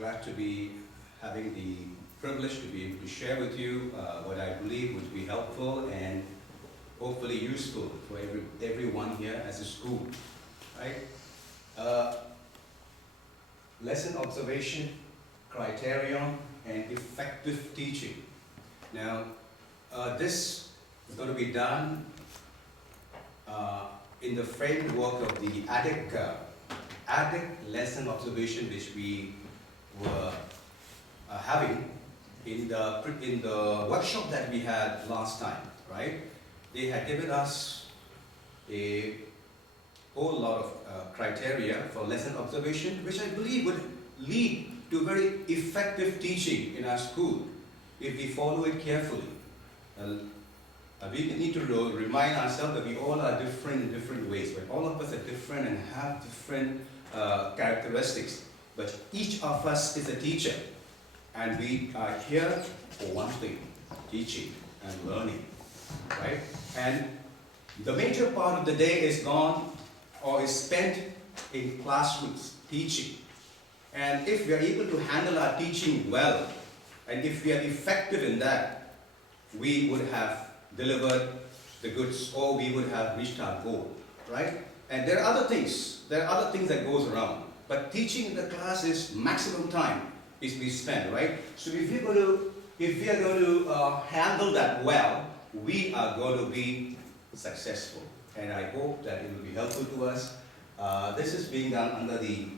glad to be having the privilege to be able to share with you what I believe would be helpful and hopefully useful for everyone here as a school, right? Lesson observation, criterion, and effective teaching. Now, this is going to be done in the framework of the ADDIC lesson observation, which we were having in the workshop that we had last time, right? They had given us a whole lot of criteria for lesson observation, which I believe would lead to very effective teaching in our school if we follow it carefully. We need to remind ourselves that we all are different in different ways, but all of us are different and have different characteristics. But each of us is a teacher, and we are here for one thing: teaching and learning, right? And the major part of the day is gone or is spent in classrooms teaching. And if we are able to handle our teaching well, and if we are effective in that, we would have delivered the goods, or we would have reached our goal, right? And there are other things that goes around. But teaching in the class is maximum time is we spend, right? So if we are going to handle that well, we are going to be successful. And I hope that it will be helpful to us. This is being done under the,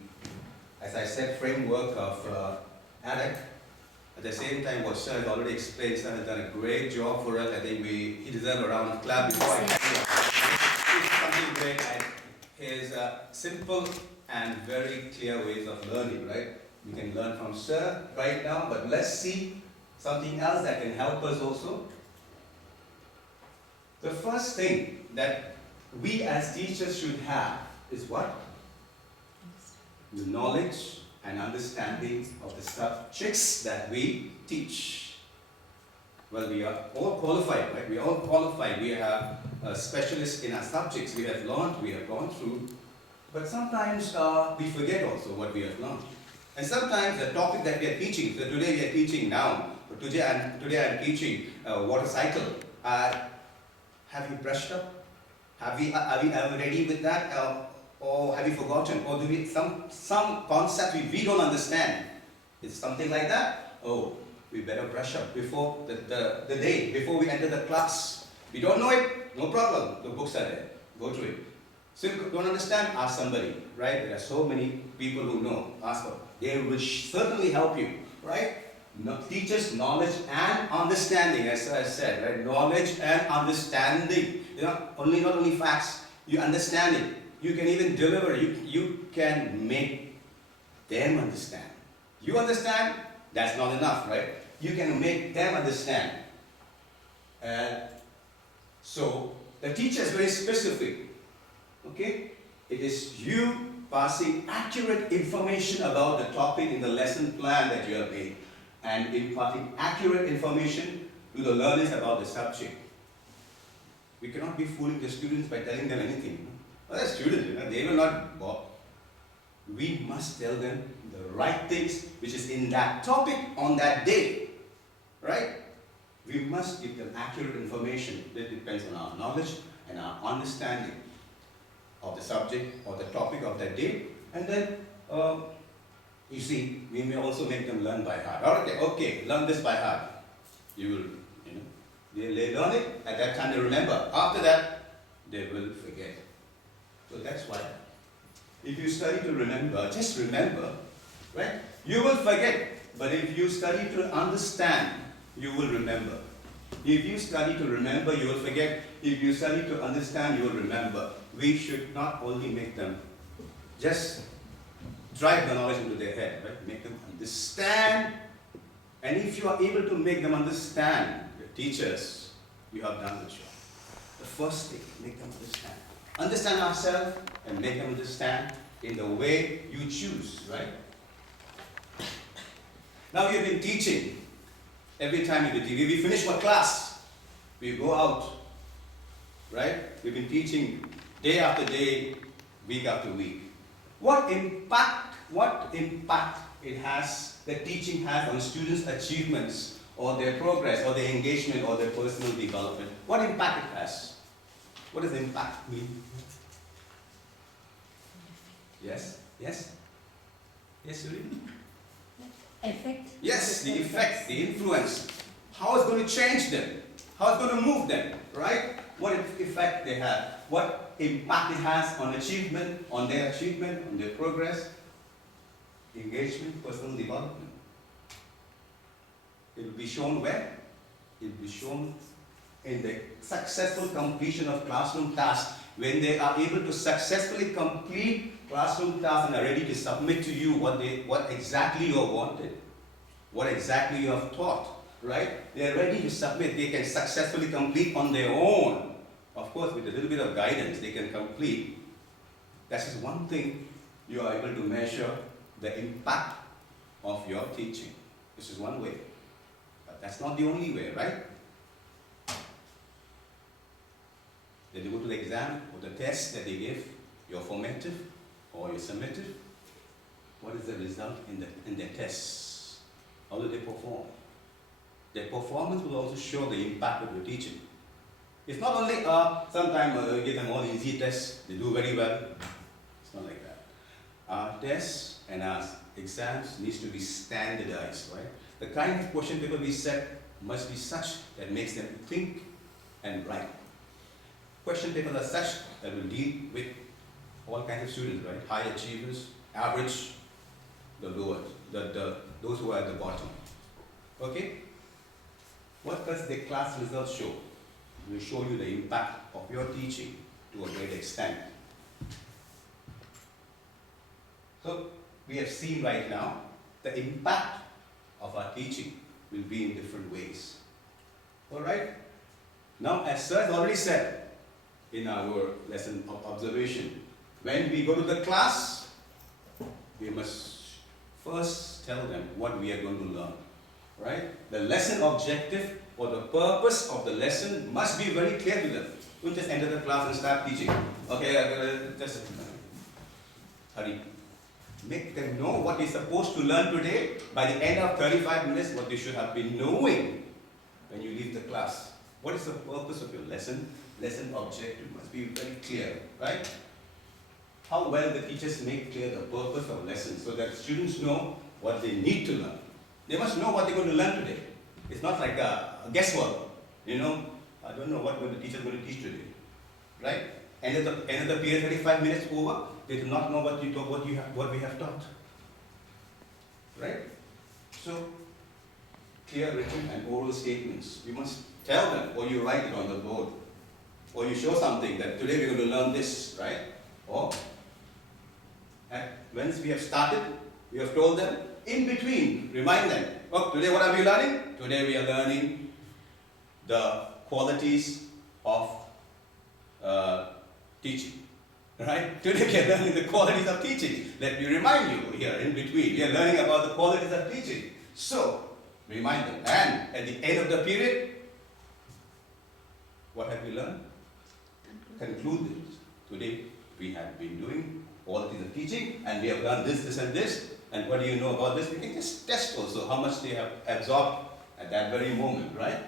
as I said, framework of ADDIC. At the same time, what Sir has already explained, Sir has done a great job for us. I think he deserves a round of clap before I it's something great. And his simple and very clear ways of learning, right? We can learn from Sir right now, but let's see something else that can help us also. The first thing that we as teachers should have is what? The knowledge and understanding of the subjects that we teach. Well, we are all qualified, right? We are all qualified. We are specialists in our subjects. We have learned, we have gone through. But sometimes we forget also what we have learned. And sometimes the topic that we are teaching, so today we are teaching now, today I am teaching water cycle. Have you brushed up? Are we ready with that? Or have you forgotten? Or do we some concept we don't understand? It's something like that. Oh, we better brush up before the day, before we enter the class. We don't know it? No problem. The books are there. Go through it. So if you don't understand, ask somebody, right? There are so many people who know. Ask them. They will certainly help you, right? Teachers, knowledge and understanding, as I said, right? Knowledge and understanding. Not only facts. You understand it. You can even deliver. You can make them understand. You understand? That's not enough, right? You can make them understand. So the teacher is very specific. Okay? It is you passing accurate information about the topic in the lesson plan that you have made, and imparting accurate information to the learners about the subject. We cannot be fooling the students by telling them anything. Well, they're students, they will not walk. We must tell them the right things which is in that topic on that day, right? We must give them accurate information. That depends on our knowledge and our understanding of the subject or the topic of that day. And then, you see, we may also make them learn by heart. Okay, learn this by heart. You will, they learn it, at that time they remember. After that, they will forget. So that's why, if you study to remember, just remember, right? You will forget, but if you study to understand, you will remember. If you study to remember, you will forget. If you study to understand, you will remember. We should not only make them just drive the knowledge into their head, right? Make them understand. And if you are able to make them understand, your teachers, you have done the job. The first thing, make them understand. Understand ourselves and make them understand in the way you choose, right? Now we have been teaching. Every time we finish our class, we go out, right? We've been teaching day after day, week after week. What impact it has that teaching has on students' achievements or their progress or their engagement or their personal development. What impact it has? What does impact mean? Yes? Yes? Yes, Yuri? Effect? Yes, the effect, the influence. How it's going to change them? How it's going to move them, right? What effect they have? What impact it has on achievement, on their progress, engagement, personal development. It will be shown where? It will be shown in the successful completion of classroom tasks. When they are able to successfully complete classroom tasks and are ready to submit to you what exactly you wanted, what exactly you have taught, right? They are ready to submit. They can successfully complete on their own. Of course, with a little bit of guidance, they can complete. That is one thing you are able to measure the impact of your teaching. This is one way. But that's not the only way, right? Then you go to the exam or the test that they give, your formative or your summative. What is the result in their tests? How do they perform? Their performance will also show the impact of your teaching. It's not only sometimes you give them all easy tests, they do very well. It's not like that. Our tests and our exams needs to be standardized, right? The kind of question paper we set must be such that makes them think and write. Question papers are such that will deal with all kinds of students, right? High achievers, average, the lower, those who are at the bottom. Okay? What does the class results show? It will show you the impact of your teaching to a great extent. So, we have seen right now the impact of our teaching will be in different ways. Alright? Now, as Sir has already said in our lesson of observation, when we go to the class, we must first tell them what we are going to learn. Right? The lesson objective or the purpose of the lesson must be very clear to them. Don't just enter the class and start teaching. Okay, just hurry. Make them know what they're supposed to learn today. By the end of 35 minutes, what they should have been knowing when you leave the class. What is the purpose of your lesson? Lesson objective must be very clear, right? How well the teachers make clear the purpose of lessons so that students know what they need to learn. They must know what they're going to learn today. It's not like a guesswork. You know, I don't know what the teacher is going to teach today. Right? End of the period, 35 minutes over, they do not know what we have taught. Right? So, clear written and oral statements. You must tell them, or you write it on the board. Or you show something that today we're going to learn this, right? Or, once we have started, we have told them, in between, remind them, oh, today what are we learning? Today we are learning the qualities of teaching. Right? Today we are learning the qualities of teaching. Let me remind you here, in between, we are learning about the qualities of teaching. So, remind them. And at the end of the period, what have we learned? Conclude it. Today we have been doing qualities of teaching and we have done this, this and this. And what do you know about this? We can just test also how much they have absorbed at that very moment, right?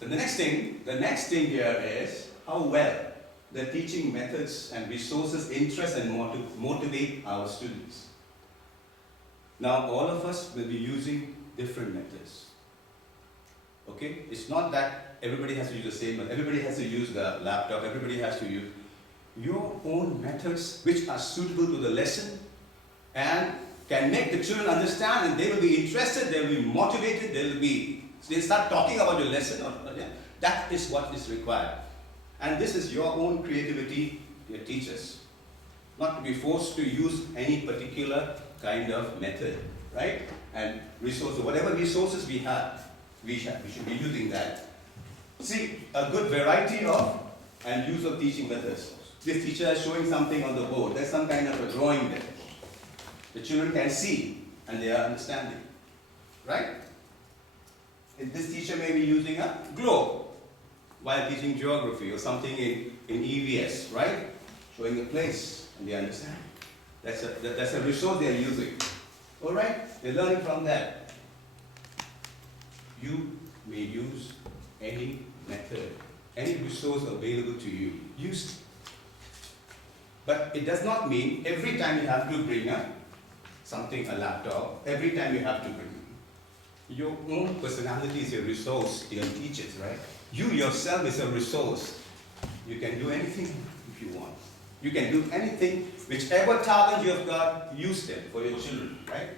So the next thing here is how well the teaching methods and resources interest and motivate our students. Now all of us will be using different methods. Okay? It's not that everybody has to use the same method. Everybody has to use the laptop. Everybody has to use your own methods which are suitable to the lesson and can make the children understand, and they will be interested, they will be motivated, they'll start talking about your lesson. That is what is required. And this is your own creativity, dear teachers. Not to be forced to use any particular kind of method, right? And resources, whatever resources we have, we should be using that. See, a good variety of and use of teaching methods. This teacher is showing something on the board. There's some kind of a drawing there. The children can see and they are understanding. Right? And this teacher may be using a globe while teaching geography or something in EVS, right? Showing a place and they understand. That's a resource they're using. All right? They're learning from that. You may use any method, any resource available to you. Use it. But it does not mean every time you have to bring a laptop, every time you have to bring your own personality is your resource, dear teachers, right? You yourself is a resource. You can do anything if you want. You can do anything, whichever talent you have got, use them for your children, right?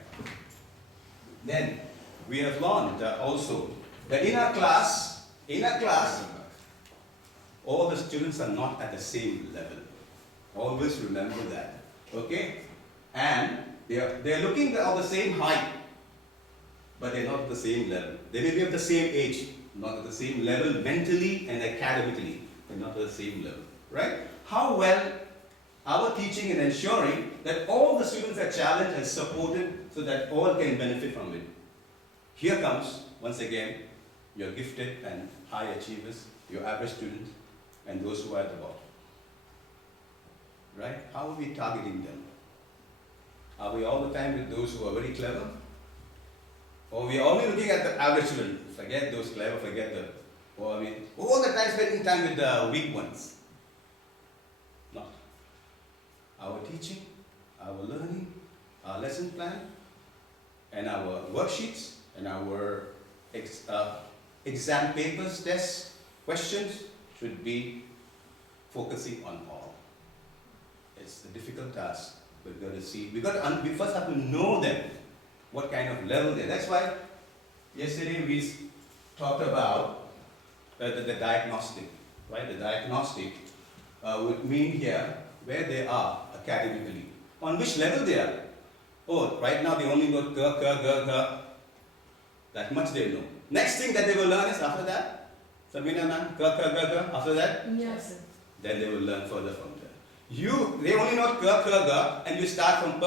Then, we have learned also that in our class, all the students are not at the same level. Always remember that, okay? And they are looking at the same height, but they're not at the same level. They may be of the same age, not at the same level mentally and academically. They're not at the same level, right? How well our teaching in ensuring that all the students are challenged and supported so that all can benefit from it. Here comes, once again, your gifted and high achievers, your average students, and those who are at the bottom. Right? How are we targeting them? Are we all the time with those who are very clever? Or are we only looking at the average children? Forget those clever, or are we all the time spending time with the weak ones? Not. Our teaching, our learning, our lesson plan, and our worksheets, and our exam papers, tests, questions should be focusing on all. It's a difficult task. We've got to see. We first have to know them, what kind of level they're. That's why yesterday we talked about the diagnostic, right? The diagnostic would mean here where they are academically, on which level they are. Oh, right now they only know g. That much they know. Next thing that they will learn is after that, Sabina ma'am, g. After that, Yes. then they will learn further from there. They only know g, and you start from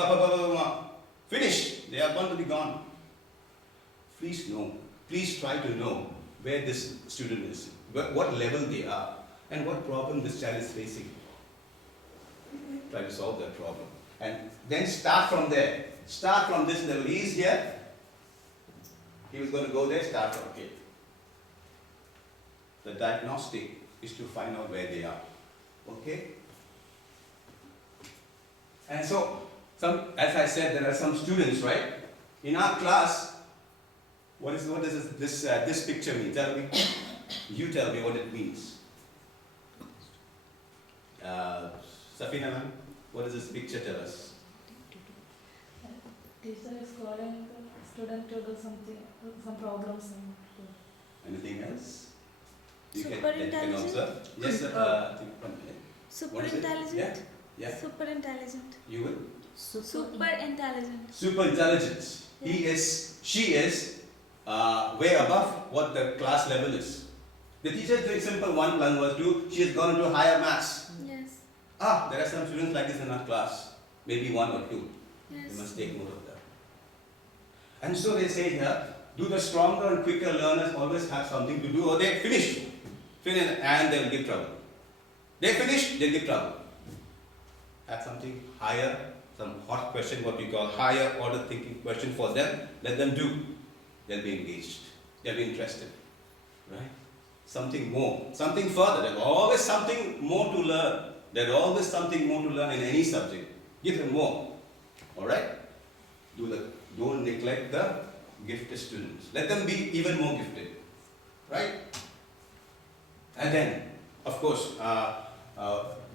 finish. They are going to be gone. Please know. Please try to know where this student is, what level they are, and what problem this child is facing. Try to solve that problem. And then start from there. Start from this level. He is here. He was going to go there, start from here. The diagnostic is to find out where they are. Okay? And so, as I said, there are some students, right? In our class, what does this picture mean? Tell me. You tell me what it means. Safina ma'am, what does this picture tell us? Teacher is calling student to do something, some problems. Anything else? Super That you can intelligent? observe? Yes, sir. Super What is it? intelligent? Yeah. Super intelligent. You will? Super intelligent. Super intelligence. She is way above what the class level is. The teacher is doing simple 1 + 1 = 2. She has gone into higher maths. Yes. There are some students like this in our class. Maybe 1 or 2. Yes. You must take note of that. And so they say here, do the stronger and quicker learners always have something to do, or they finish, and they'll give trouble. They finish, they'll give trouble. Have something higher, some hot question, what we call higher order thinking question for them, let them do. They'll be engaged, they'll be interested, right? Something more, something further. There's always something more to learn. There's always something more to learn in any subject. Give them more, all right? Don't neglect the gifted students. Let them be even more gifted, right? And then, of course,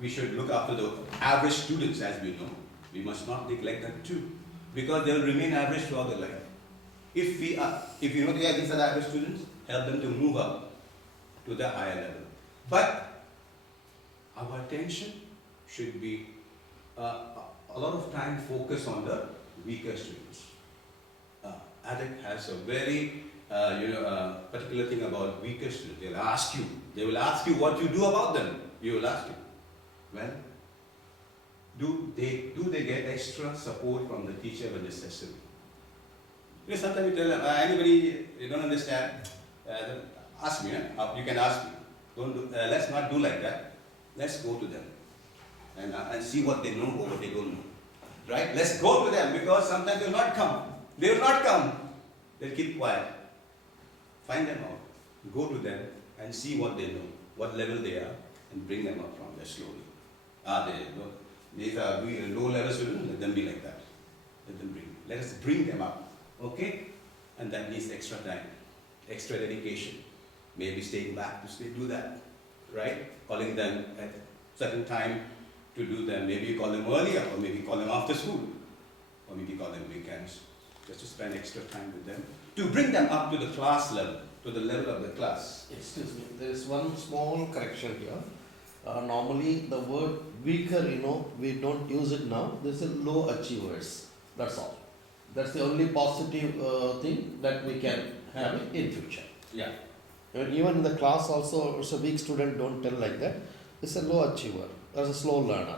we should look after the average students, as we know. We must not neglect them too, because they will remain average throughout their life. If you know these are the average students, help them to move up to the higher level. But our attention should be a lot of time focused on the weaker students. ADEC has a very particular thing about weaker students. They will ask you what you do about them. You will ask you, well, do they get extra support from the teacher when necessary? Sometimes you tell them, anybody you don't understand, ask me. You can ask me. Let's not do like that. Let's go to them and see what they know or what they don't know. right? Let's go to them because sometimes they will not come. They will not come. They'll keep quiet. Find them out. Go to them and see what they know, what level they are, and bring them up from there slowly. These are low level students, let them be like that. Let us bring them up. Okay? And that needs extra time, extra dedication. Maybe staying back to do that. Right? Calling them at certain time to do them. Maybe you call them earlier, or maybe call them after school, or maybe call them weekends, just to spend extra time with them, to bring them up to the class level, to the level of the class. Excuse me, there is one small correction here. Normally the word weaker, we don't use it now. This is low achievers. That's all. That's the only positive thing that we can have in future. Yeah. Even in the class also, it's a weak student, don't tell like that. It's a low achiever, that's a slow learner.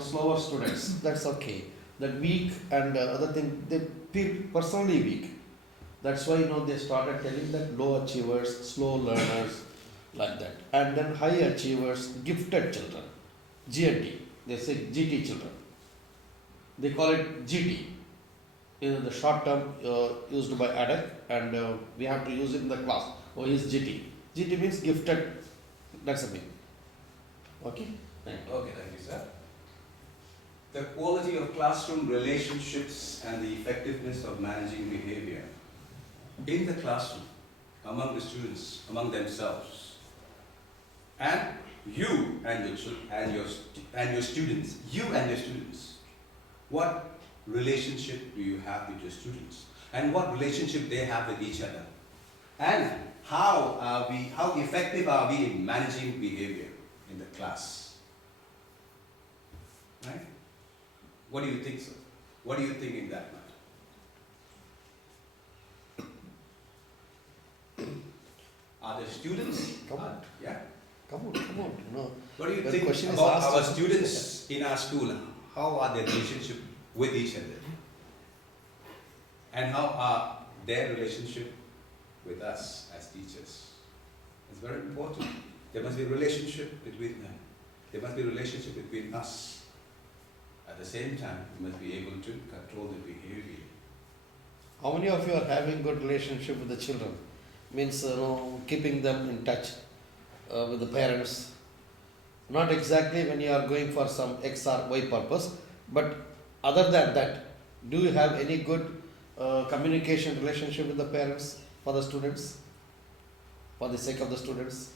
Slower students, that's okay. That weak and other thing, they feel personally weak. That's why they started telling that low achievers, slow learners, like that. And then high achievers, gifted children, GNT. They say GT children. They call it GT. The short term used by ADEC, and we have to use it in the class. Oh, he is GT. GT means gifted. That's a thing. Okay? Thank you. Okay, thank you, sir. The quality of classroom relationships and the effectiveness of managing behavior in the classroom, among the students, among themselves, and you and your students. What relationship do you have with your students? And what relationship they have with each other? And how effective are we in managing behavior in the class? Right? What do you think, sir? What do you think in that matter? Are the students? Come on. Yeah? Come on. What do you The think question is about asked- our students in our school? How are their relationship with each other? And how are their relationship with us as teachers? It's very important. There must be a relationship between them. There must be a relationship between us. At the same time, we must be able to control the behavior. How many of you are having good relationship with the children? Means, keeping them in touch with the parents. Not exactly when you are going for some X or Y purpose, but other than that, do you have any good communication relationship with the parents for the students? For the sake of the students?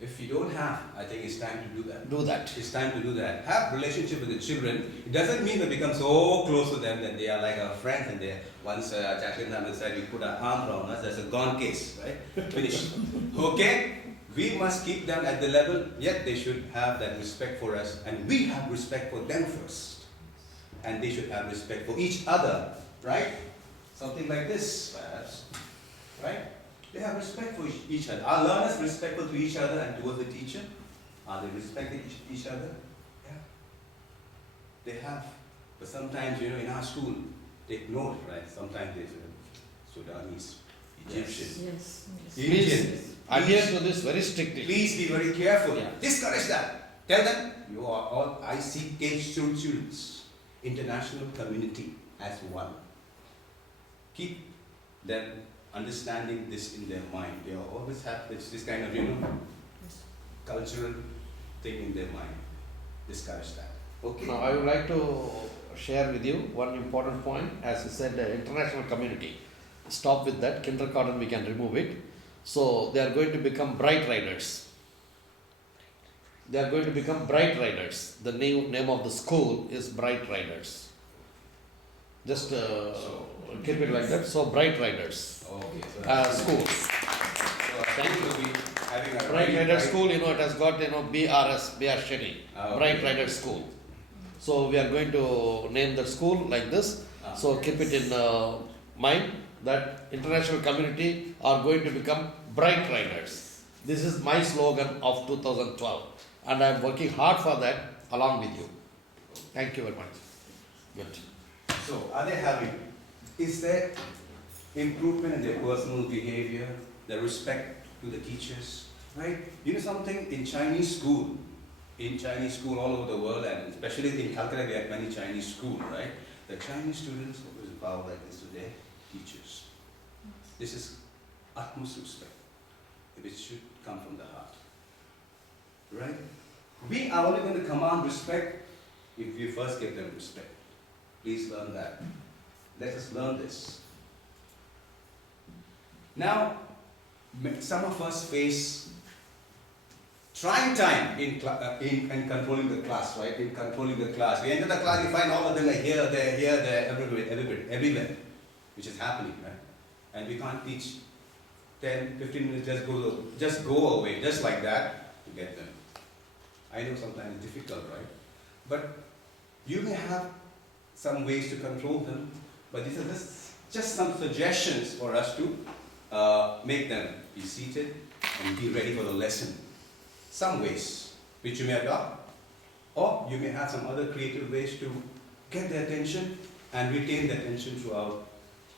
If you don't have, I think it's time to do that. Do that. It's time to do that. Have relationship with the children. It doesn't mean we become so close to them that they are like our friends and they once Jacqueline Hamid said we put our arm around us, that's a gone case, right? Finish. Okay? We must keep them at the level, yet they should have that respect for us, and we have respect for them first. And they should have respect for each other, right? Something like this, perhaps. Right? They have respect for each other. Are learners respectful to each other and towards the teacher? Are they respecting each other? Yeah. They have. But sometimes, in our school, take note, right? Sometimes there's Sudanese, Egyptians, Yes. Indians. Adhere to this very strictly. Please be very careful. Yeah. Discourage that. Tell them you are all ICK students, international community as one. Keep them understanding this in their mind. They always have this kind of, cultural thing in their mind. Discourage that. Okay. Now, I would like to share with you one important point. As you said, the international community. Stop with that. Kindergarten, we can remove it. So, they are going to become bright riders. They are going to become bright riders. The name of the school is Bright Riders. Just keep it like that. So, Bright Riders. Okay. Schools. So I think we'll be having a Bright Rider School, it has got, BRS, BR Shetty, Okay. Bright Rider School. So we are going to name the school like this. So keep it in mind that international community are going to become bright riders. This is my slogan of 2012, and I am working hard for that along with you. Thank you very much. Good. So, are they having, is there improvement in their personal behavior, the respect to the teachers, right? You know something, in Chinese school, in Chinese school all over the world, and especially in Calcutta, we have many Chinese schools, right? The Chinese students always bow like this to their teachers. This is utmost respect, which should come from the heart, right? We are only going to command respect if we first give them respect. Please learn that. Let us learn this. Now, some of us face trying time in controlling the class, right? In controlling the class. We enter the class, you find all of them are here, there, everywhere, which is happening, right? And we can't teach 10, 15 minutes, just go away, just like that, to get them. I know sometimes it's difficult, right? But you may have some ways to control them, but these are just some suggestions for us to make them be seated and be ready for the lesson. Some ways which you may adopt, or you may have some other creative ways to get their attention and retain their attention throughout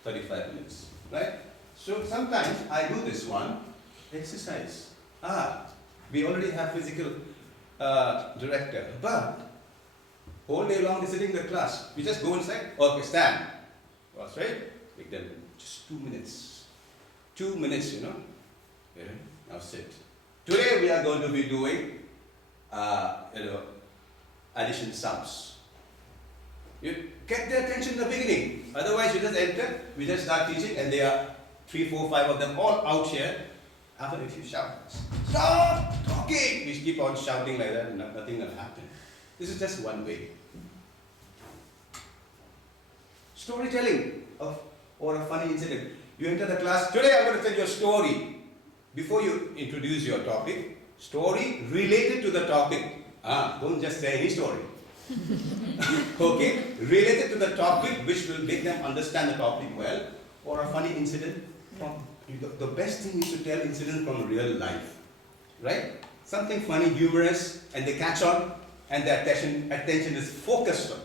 35 minutes, right? So sometimes I do this one, exercise. We already have physical director, but whole day long they're sitting in the class. We just go inside, okay, stand. That's right. Make them just 2 minutes. 2 minutes, you know. Okay, now sit. Today we are going to be doing, addition sums. You get their attention in the beginning. Otherwise, you just enter, we just start teaching, and there are 3, 4, 5 of them all out here. After if you shout, stop talking, we keep on shouting like that, and nothing will happen. This is just one way. Storytelling or a funny incident. You enter the class, today I'm going to tell you a story. Before you introduce your topic, story related to the topic. Don't just say any story. Okay? Related to the topic which will make them understand the topic well, or a funny incident. The best thing is to tell incidents from real life. Right? Something funny, humorous, and they catch on, and their attention is focused on.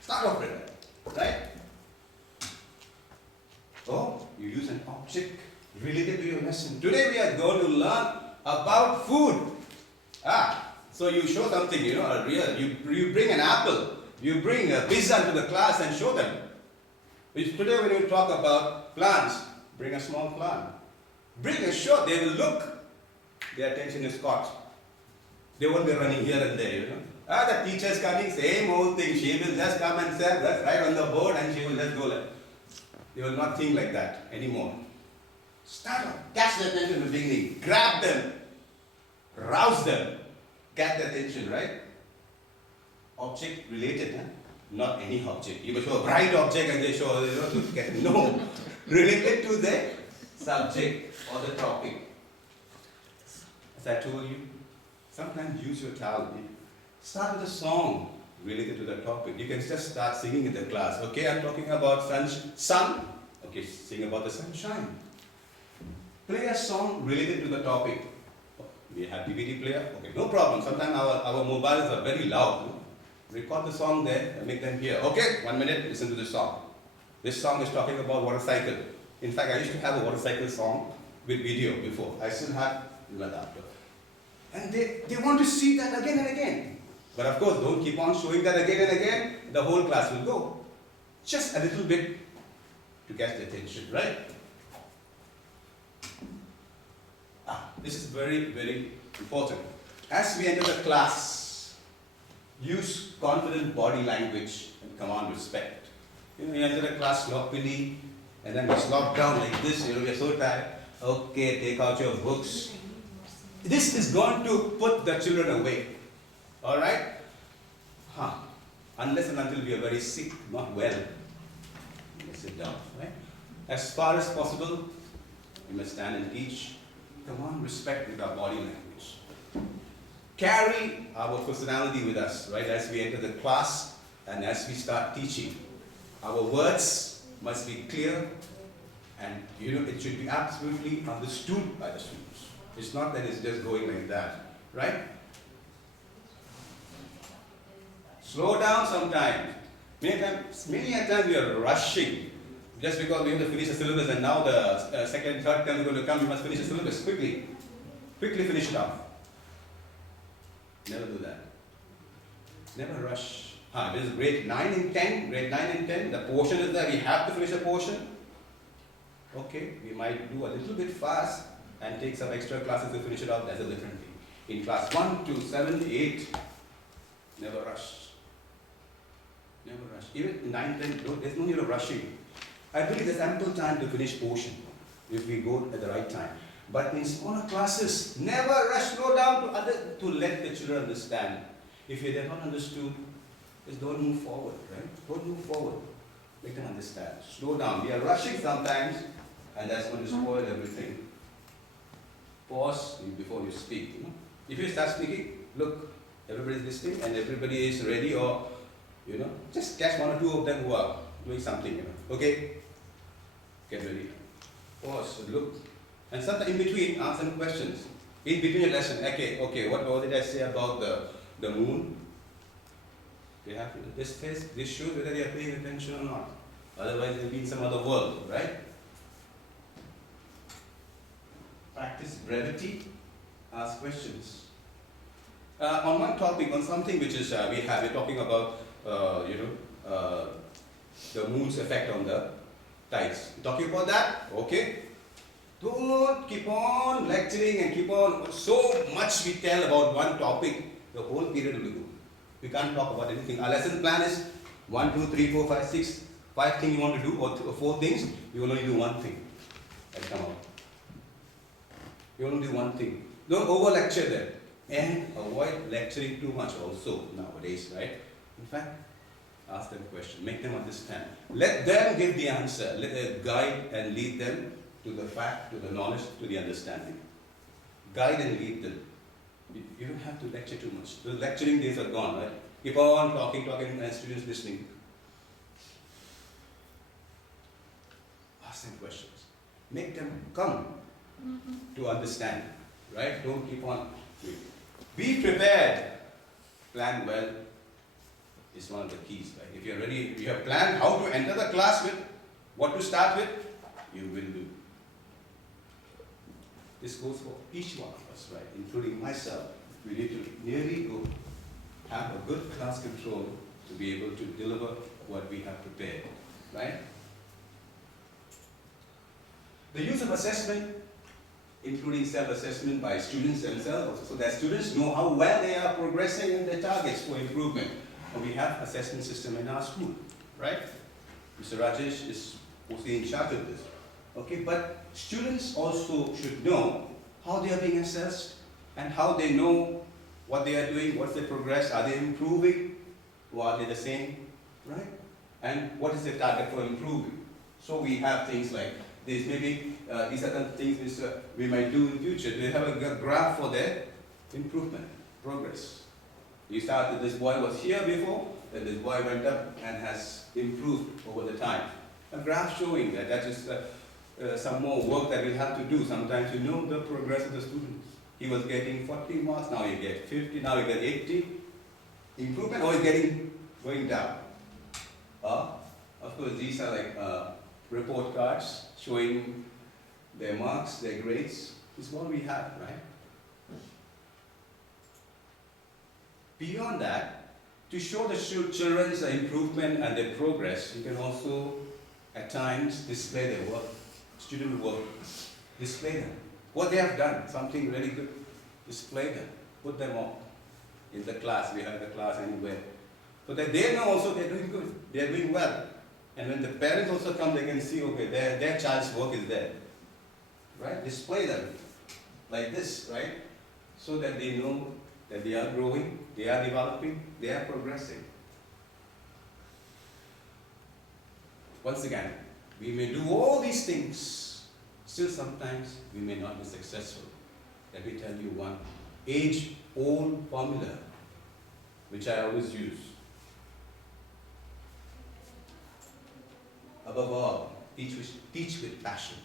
Start off with that. Right? Or you use an object related to your lesson. Today we are going to learn about food. So you show something, you bring an apple, you bring a pizza to the class and show them. Today when you talk about plants, bring a small plant. Bring a shot, they will look. Their attention is caught. They won't be running here and there, the teacher's coming, same old thing. She will just come and say, that's right on the board, and she will just go like. They will not think like that anymore. Start off, catch their attention in the beginning, grab them, rouse them, get their attention, right? Object related, not any object. You will show a bright object and they show, no, related to the subject or the topic. As I told you, sometimes use your talent. Start with a song related to the topic. You can just start singing in the class. Okay, I'm talking about sun. Okay, sing about the sunshine. Play a song related to the topic. We have DVD player. Okay, no problem. Sometimes our mobiles are very loud. Record the song there and make them hear. Okay, 1 minute, listen to the song. This song is talking about water cycle. In fact, I used to have a water cycle song with video before. I still have even after. And they want to see that again and again. But of course, don't keep on showing that again and again. The whole class will go. Just a little bit to catch the attention, right? This is very, very important. As we enter the class, use confident body language and command respect. You enter the class sloppily, and then we slop down like this. We are so tired. Okay, take out your books. This is going to put the children away. All right? Unless and until we are very sick, not well, you must sit down. Right? As far as possible, we must stand and teach. Command respect with our body language. Carry our personality with us, right? As we enter the class and as we start teaching, our words must be clear, and it should be absolutely understood by the students. It's not that it's just going like that, right? Slow down sometimes. Many a times we are rushing just because we have to finish the syllabus, and now the second, third term is going to come, we must finish the syllabus quickly. Quickly finish it off. Never do that. Never rush. This is grade 9 and 10. Grade 9 and 10. The portion is there. We have to finish a portion. Okay, we might do a little bit fast and take some extra classes to finish it out. That's a different thing. In class 1 to 7, 8, never rush. Never rush. Even in 9, 10, there's no need of rushing. I believe there's ample time to finish portion if we go at the right time. But in smaller classes, never rush, slow down to let the children understand. If they have not understood, just don't move forward, right? Don't move forward. Make them understand. Slow down. We are rushing sometimes, and that's going to spoil everything. Pause before you speak. You know? If you start speaking, look, everybody's listening and everybody is ready, or just catch one or two of them who are doing something. Okay, get ready. Pause. Look. And sometimes in between, ask them questions. In between your lesson, okay, what did I say about the moon? They have to, this shows whether they are paying attention or not. Otherwise, they'll be in some other world, right? Practice brevity. Ask questions. On one topic, on something which is we're talking about, the moon's effect on the tides. Talking about that, okay? Don't keep on lecturing and keep on, so much we tell about one topic, the whole period will go. We can't talk about anything. Our lesson plan is 1, 2, 3, 4, 5, 6, 5 things you want to do, or 4 things, you will only do one thing. That'll come out. You only do one thing. Don't over lecture them. And avoid lecturing too much also nowadays, right? In fact, ask them questions, make them understand. Let them give the answer. Let them guide and lead them to the fact, to the knowledge, to the understanding. Guide and lead them. You don't have to lecture too much. The lecturing days are gone, right? Keep on talking, and students listening. Ask them questions. Make them come to understand, right? Don't keep on. Be prepared. Plan well is one of the keys, right? If you're ready, you have planned how to enter the class with, what to start with, you will do. This goes for each one of us, right? Including myself. We need to really go have a good class control to be able to deliver what we have prepared, right? The use of assessment, including self-assessment by students themselves, so that students know how well they are progressing in their targets for improvement. And we have assessment system in our school, right? Mr. Rajesh is mostly in charge of this. Okay, but students also should know how they are being assessed and how they know what they are doing, what's their progress, are they improving, or are they the same, right? And what is their target for improving? So we have things like this, maybe these are the things which we might do in the future. They have a graph for their improvement, progress. You start with this boy was here before, then this boy went up and has improved over the time. A graph showing that is some more work that we have to do. Sometimes you know the progress of the students. He was getting 40 marks, now he gets 50, now he gets 80. Improvement, or he's going down. Of course, these are like report cards showing their marks, their grades. It's what we have, right? Beyond that, to show the children's improvement and their progress, you can also at times display their work, student work, display them. What they have done, something really good, display them, put them up in the class. We have the class anywhere. So that they know also they're doing good, they're doing well. And when the parents also come, they can see, okay, their child's work is there. Right? Display them like this, right? So that they know that they are growing, they are developing, they are progressing. Once again, we may do all these things, still sometimes we may not be successful. Let me tell you one age-old formula, which I always use. Above all, teach with passion.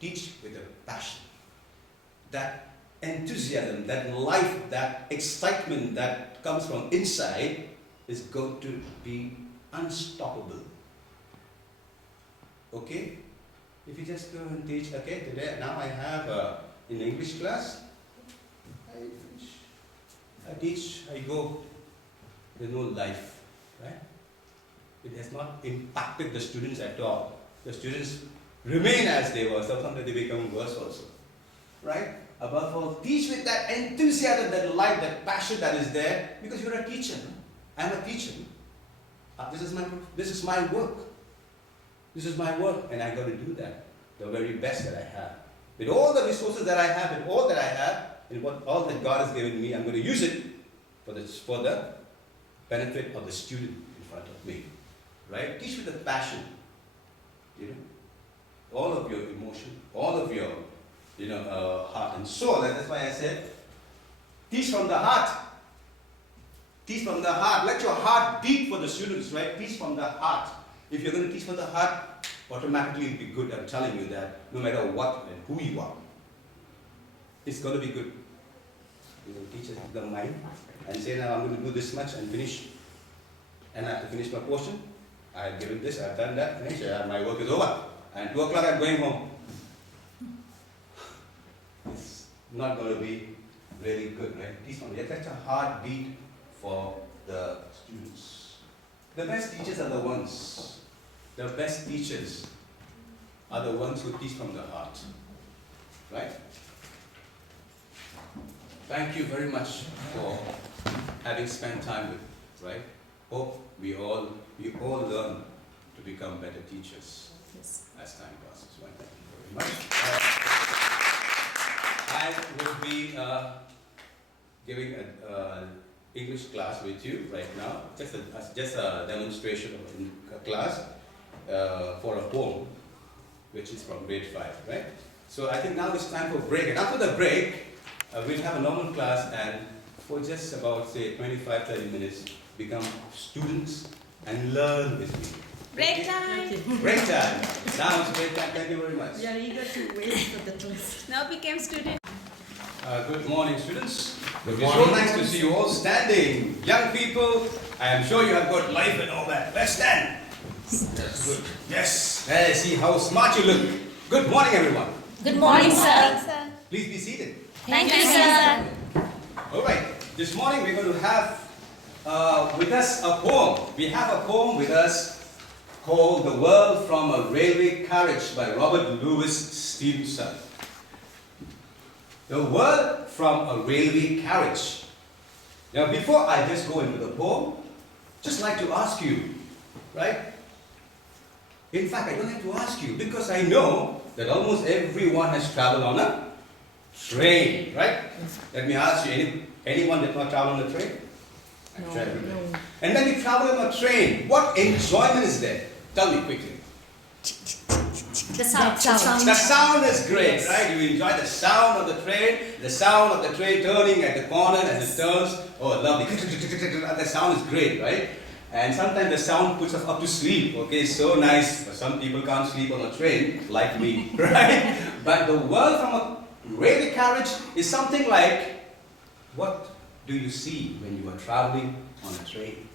Teach with a passion. That enthusiasm, that life, that excitement that comes from inside is going to be unstoppable. Okay? If you just go and teach, okay, today, now I have in English class, I teach, I go, there's no life, right? It has not impacted the students at all. The students remain as they were, sometimes they become worse also, right? Above all, teach with that enthusiasm, that light, that passion that is there, because you're a teacher. I'm a teacher. This is my work. This is my work, and I got to do that, the very best that I have. With all the resources that I have, and all that I have, and all that God has given me, I'm going to use it for the benefit of the student in front of me. Right? Teach with a passion. You know, all of your emotion, all of your, heart and soul. That's why I said, teach from the heart. Teach from the heart. Let your heart beat for the students, right? Teach from the heart. If you're going to teach from the heart, automatically it'll be good. I'm telling you that, no matter what and who you are, it's going to be good. You will teach the mind and say, now I'm going to do this much and finish. And I have to finish my portion. I have given this, I have done that, finish, my work is over. And 2 o'clock I'm going home. It's not going to be really good, right? Teach from, let your heart beat for the students. The best teachers are the ones. The best teachers are the ones who teach from the heart. Right? Thank you very much for having spent time with us, right? Hope we all learn to become better teachers as time passes. Well, thank you very much. I will be giving an English class with you right now, just a demonstration of a class for a poem, which is from grade 5, right? So I think now it's time for a break, and after the break, we'll have a normal class, and for just about, say, 25-30 minutes, become students and learn with me. Break time. Break time. Now it's break time. Thank you very much. We are eager to wait for the class. Now became student. Good morning, students. Good It's so nice to see you all standing. Young people, I am sure you have got life and all that. Let's stand. That's good. Yes. Let's see how smart you look. Good morning, everyone. Good morning, sir. Sir. Please be seated. Thank you, sir. All right. This morning we're going to have with us a poem. We have a poem with us called "The World from a Railway Carriage" by Robert Louis Stevenson. The world from a railway carriage. Now, before I just go into the poem, just like to ask you, right? In fact, I don't have to ask you because I know that almost everyone has traveled on a train, right? Let me ask you, anyone did not travel on a train? I'm sure everybody. And when you travel on a train, what enjoyment is there? Tell me quickly. The sound. The sound is great, right? You enjoy the sound of the train turning at the corner as it turns. Oh, lovely. The sound is great, right? And sometimes the sound puts us up to sleep. Okay, so nice. But some people can't sleep on a train, like me, right? But the world from a railway carriage is something like, what do you see when you are traveling on a train?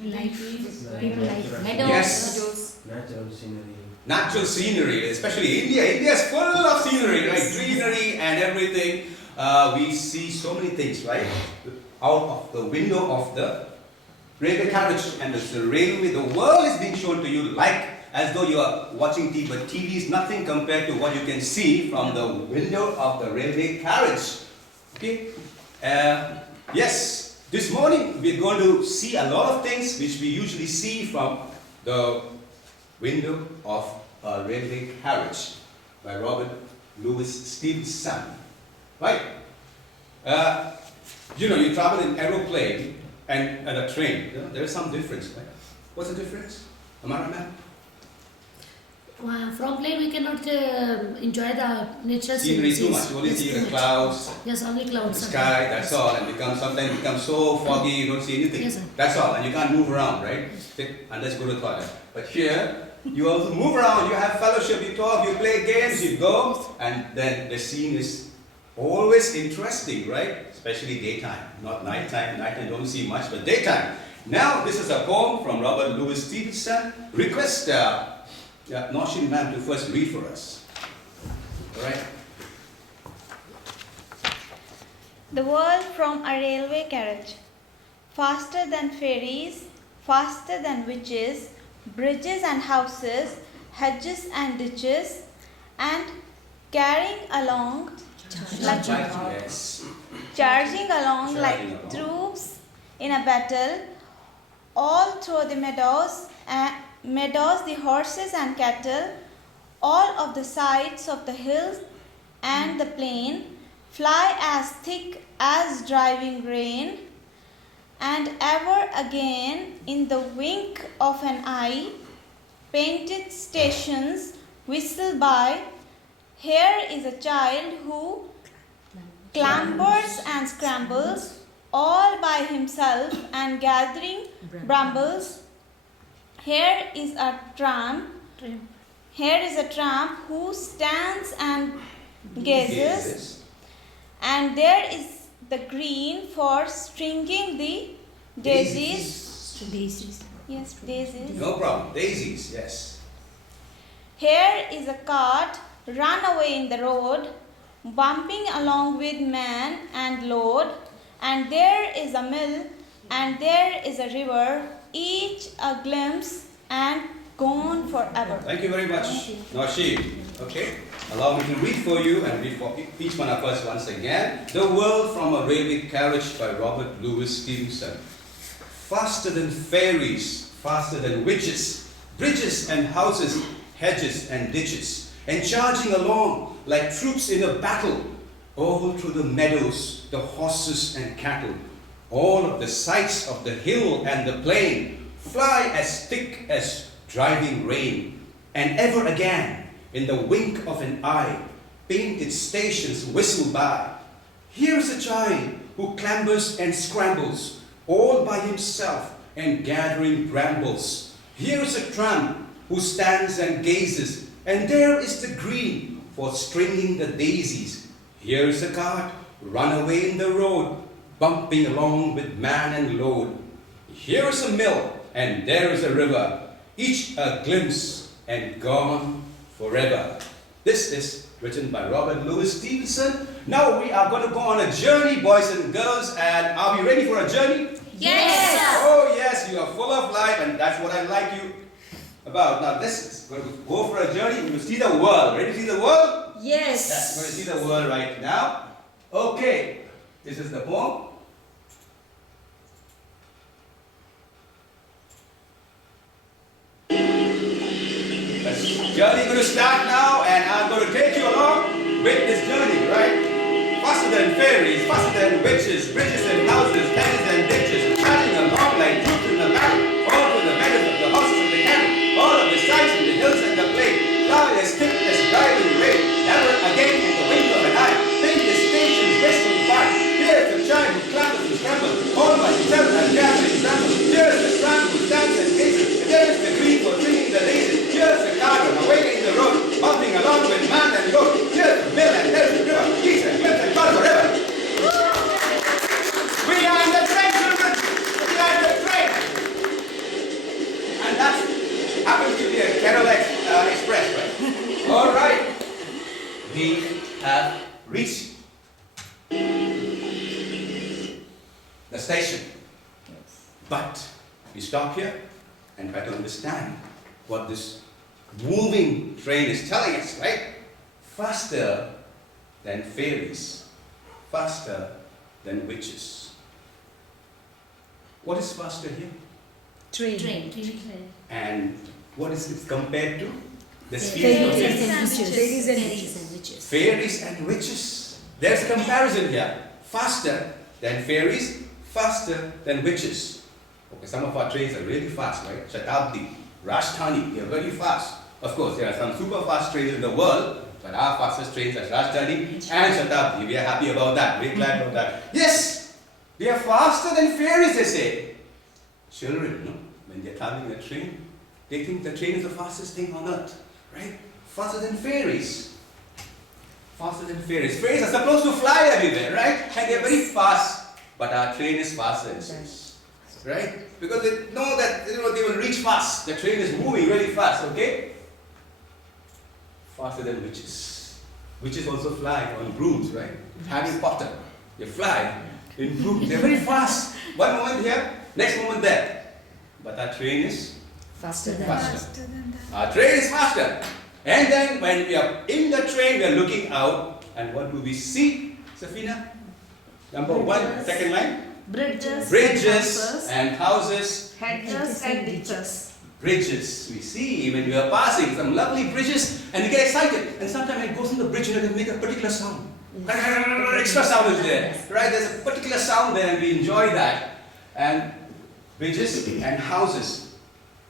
Life. Meadows. Yes. Natural scenery. Natural scenery, especially India. India is full of scenery, right? Greenery and everything. We see so many things, right? Out of the window of the railway carriage, and the railway, the world is being shown to you like as though you are watching TV, but TV is nothing compared to what you can see from the window of the railway carriage. Okay? Yes, this morning we're going to see a lot of things which we usually see from the window of a railway carriage by Robert Louis Stevenson. Right? You travel in aeroplane and a train. There is some difference, right? What's the difference? Am I right, ma'am? From plane we cannot enjoy the natural Scenery too much. sceneries. You only Yes, see too the much. clouds, Yes, only the clouds. sky, that's all. And sometimes becomes so foggy you don't see anything. Yes, sir. That's all. And you can't move around, right? Unless you go to the toilet. But here, you also move around, you have fellowship, you talk, you play games, you go, and then the scene is always interesting, right? Especially daytime, not nighttime. Nighttime don't see much, but daytime. Now, this is a poem from Robert Louis Stevenson. Request Noshin ma'am to first read for us. All right? The world from a railway carriage. Faster than fairies, faster than witches, bridges and houses, hedges and ditches, and carrying along like Yes. charging along Charging like along. troops in a battle, all through the meadows, the horses and cattle, all of the sides of the hills and the plain, fly as thick as driving rain, and ever again in the wink of an eye, painted stations whistle by. Here is a child who clambers and scrambles all by himself and gathering brambles. Here is a tramp. Here is a tramp who stands and gazes, and there is the green for stringing the daisies. Daisies. Yes, daisies. No problem. Daisies, yes. Here is a cart run away in the road, bumping along with man and load, and there is a mill, and there is a river, each a glimpse and gone forever. Thank you very much, Nausheen. Okay, allow me to read for you and read for each one of us once again. The World from a Railway Carriage by Robert Louis Stevenson. Faster than fairies, faster than witches, bridges and houses, hedges and ditches, and charging along like troops in a battle, all through the meadows, the horses and cattle, all of the sights of the hill and the plain, fly as thick as driving rain, and ever again, in the wink of an eye, painted stations whistle by. Here's a child who clambers and scrambles, all by himself and gathering brambles. Here's a tramp who stands and gazes, and there is the green for stringing the daisies. Here's a cart run away in the road, bumping along with man and load. Here is a mill, and there is a river, each a glimpse and gone forever. This is written by Robert Louis Stevenson. Now we are going to go on a journey, boys and girls, and are we ready for a journey? Yes, sir. Oh yes, you are full of life, and that's what I like you about. Now this is going to go for a journey. We will see the world. Ready to see the world? Yes. Yes, we're going to see the world right now. Okay, this is the poem. Journey going to start now, and I'm going to take you along with this journey, right? Faster than fairies, faster than witches, bridges and houses, hedges and ditches, charging along like troops in the battle, all through the meadows of the horses and the cattle, all of the sights and the hills and the plain, fly as thick as driving rain, never again in the wink of an eye, painted stations whistle by. Here's the child who clambers and scrambles, all by himself and gathering brambles. Here's the tramp who stands and gazes, and there's the green for trimming the daisies. Here's the car away in the road, bumping along with man and load. Here's the mill and there's the river, each and glimpse and gone forever. We are in the train, children. We are in the train. And that happens to be a Carol Express, right? All right. We have reached the station. But we stop here and try to understand what this moving train is telling us, right? Faster than fairies, faster than witches. What is faster here? Train. And what is it compared to? The speed Fairies of it. and witches. Fairies and witches. Fairies and witches. There's a comparison here. Faster than fairies, faster than witches. Okay, some of our trains are really fast, right? Shatabdi, Rajdhani, they are very fast. Of course, there are some super fast trains in the world, but our fastest trains are Rajdhani and Shatabdi. We are happy about that. We're glad about that. Yes, they are faster than fairies, they say. Children, no? When they're traveling in a train, they think the train is the fastest thing on earth, right? Faster than fairies. Faster than fairies. Fairies are supposed to fly everywhere, right? And they're very fast. But our train is faster, it says. Right? Because they know that they will reach fast. The train is moving really fast, okay? Faster than witches. Witches also fly on brooms, right? Harry Potter. They fly in groups. They're very fast. One moment here, next moment there. But our train is Faster than faster. Our train is faster. And then when we are in the train, we are looking out, and what do we see, Safina? Number one, Bridges. second line. Bridges. Bridges and houses. Hedges and ditches. Bridges. We see when we are passing some lovely bridges, and we get excited. And sometimes when it goes on the bridge, you can make a particular sound. Extra sound is there, right? There's a particular sound there, and we enjoy that. And bridges and houses.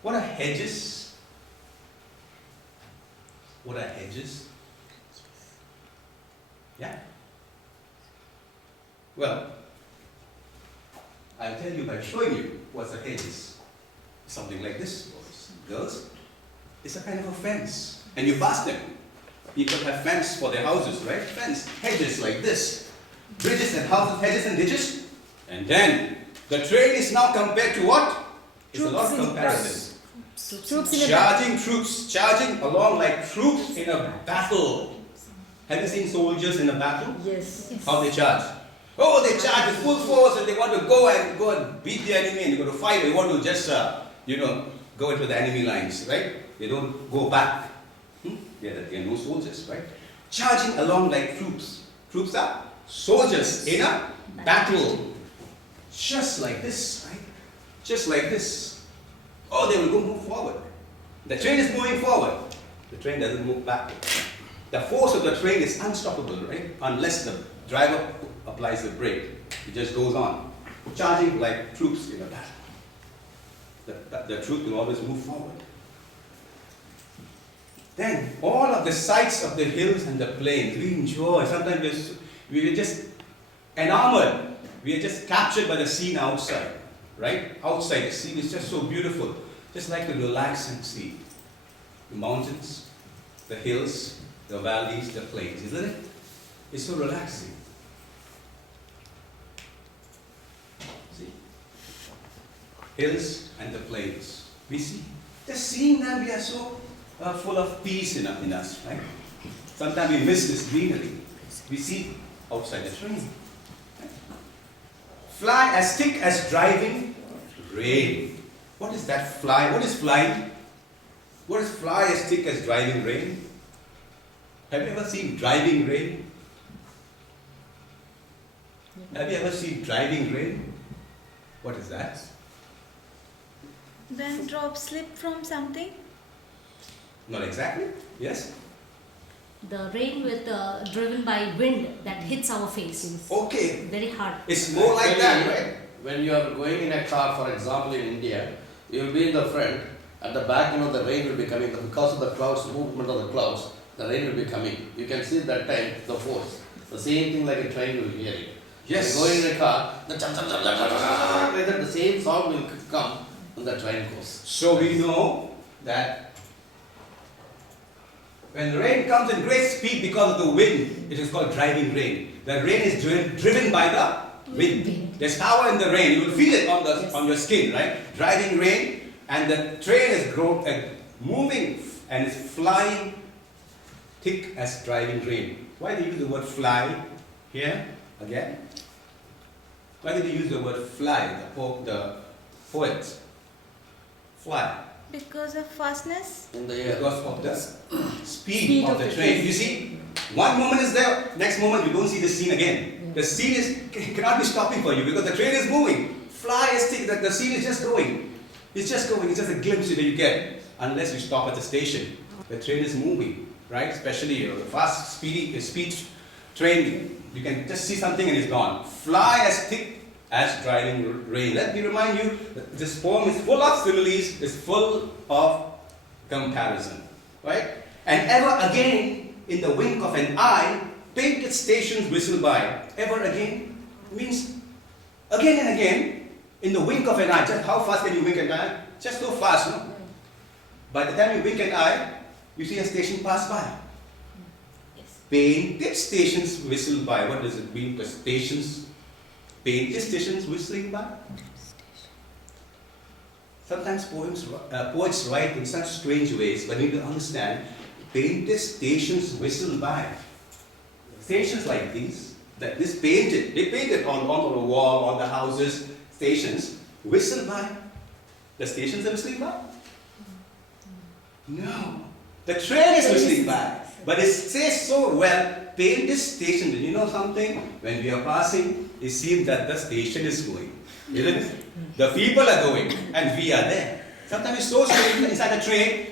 What are hedges? What are hedges? Yeah. Well, I'll tell you by showing you what's a hedge is. Something like this, boys, girls. It's a kind of a fence, and you pass them. People have fence for their houses, right? Fence, hedges like this. Bridges and houses, hedges and ditches. And then the train is now compared to what? It's a lot of comparisons. Charging along like troops in a battle. Have you seen soldiers in a battle? Yes. How they charge? Oh, they charge with full force, and they want to go and beat the enemy, and they want to fight. They want to just go into the enemy lines, right? They don't go back. They are no soldiers, right? Charging along like troops. Troops are soldiers in a battle. Just like this, right? Just like this. Oh, they will go move forward. The train is moving forward. The train doesn't move backward. The force of the train is unstoppable, right? Unless the driver applies the brake. It just goes on. Charging like troops in a battle. The troop will always move forward. Then, all of the sights of the hills and the plains, we enjoy. Sometimes we are just enamored. We are just captured by the scene outside, right? Outside, the scene is just so beautiful. Just like to relax and see. The mountains, the hills, the valleys, the plains, isn't it? It's so relaxing. See? Hills and the plains. We see. Just seeing them, we are so full of peace in us, right? Sometimes we miss this greenery. We see outside the train. Right? Fly as thick as driving rain. What is that fly? What is flying? What is fly as thick as driving rain? Have you ever seen driving rain? Have you ever seen driving rain? What is that? When drops slip from something. Not exactly. Yes? The rain with driven by wind that hits our face. Okay. Very hard. It's more like that, right? When you are going in a car, for example, in India, you will be in the front. At the back, the rain will be coming. Because of the clouds, movement of the clouds, the rain will be coming. You can see that time the force. The same thing like a train will hear it. Yes. When you go in a car, the same sound will come when the train goes. So we know that when the rain comes in great speed because of the wind, it is called driving rain. The rain is driven by the wind. There's power in the rain. You will feel it on your skin, right? Driving rain, and the train is moving and is flying thick as driving rain. Why do you use the word fly here again? Why did you use the word fly, the poet? Fly. Because of fastness. In the air. Because of the speed of the train. You see, one moment is there, next moment you don't see the scene again. The scene cannot be stopping for you because the train is moving. Fly is thick, the scene is just going. It's just going, it's just a glimpse that you get. Unless you stop at the station. The train is moving, right? Especially the fast, speed train, you can just see something and it's gone. Fly as thick as driving rain. Let me remind you, that this poem is full of similes, is full of comparison, right? And ever again, in the wink of an eye, painted stations whistle by. Ever again means again and again, in the wink of an eye. Just how fast can you wink an eye? Just so fast, no? By the time you wink an eye, you see a station pass by. Yes. Painted stations whistle by. What does it mean? The stations, painted stations whistling by? Sometimes poets write in such strange ways, but you need to understand, painted stations whistle by. Stations like these, that this painted, they painted on the wall, on the houses, stations, whistle by. The stations are whistling by? No. The train is whistling by. But it says so well, paint this station. Did you know something? When we are passing, it seems that the station is going. Isn't it? The people are going and we are there. Sometimes it's so strange inside a train,